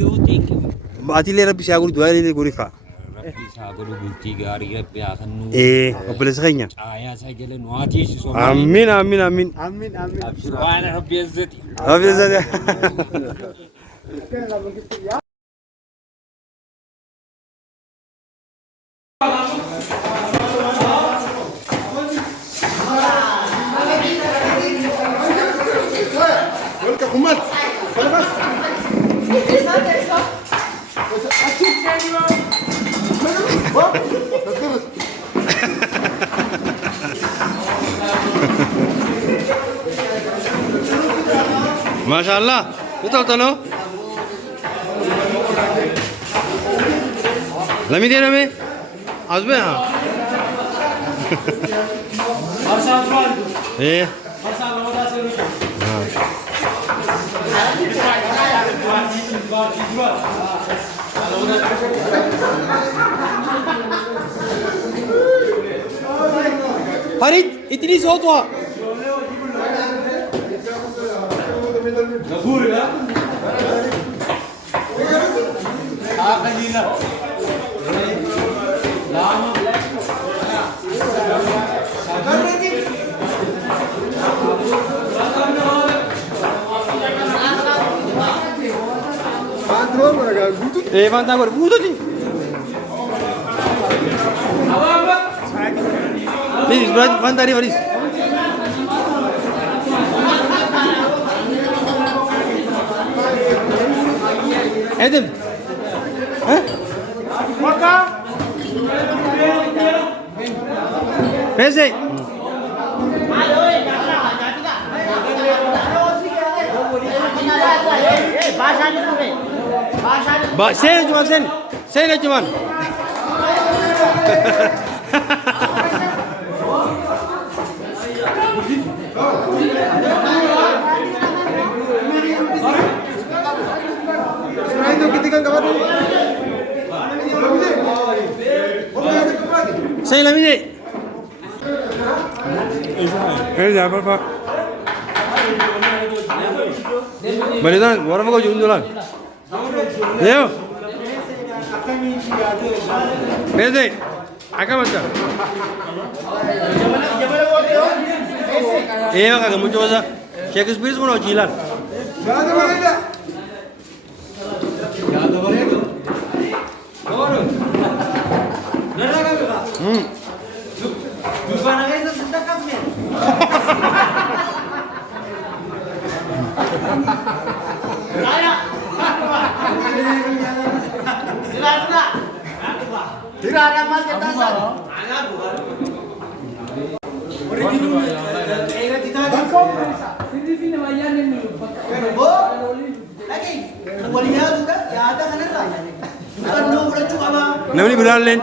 Ati illee rabbi isaa godhu du'aa illee godhi kaa. Rabbi isaa godhu bultii gaarii rabbi haa kennu. Obboleessa keenya. Caayaa isaa jala nu haa teessisu. Amiin amiin amiin. Amin amin. Waan rabbi eezzati. Rabbi eezzati. Masyaallah, betul tak no? Lami dia nama? Azbe ha. Eh. Farid, इतनी सोच हुआ Nabur ya? Akanila. Lama. Bantuan mereka butuh. bantuan mereka butuh sih. Ini bantuan dari Faris. Edem. Hah? Maka. Pese. Sen cuma sen. Sen cuma. Itu ketika kawan dulu. Saya lami ni. Apa pak? Balikan, orang mau jual jualan. Yo. Pese. Akan macam. Makanya muncul saja. Shakespeare pun mau jualan. Berada mana? Tidak ada mal kita sah. Namni bilaan leen.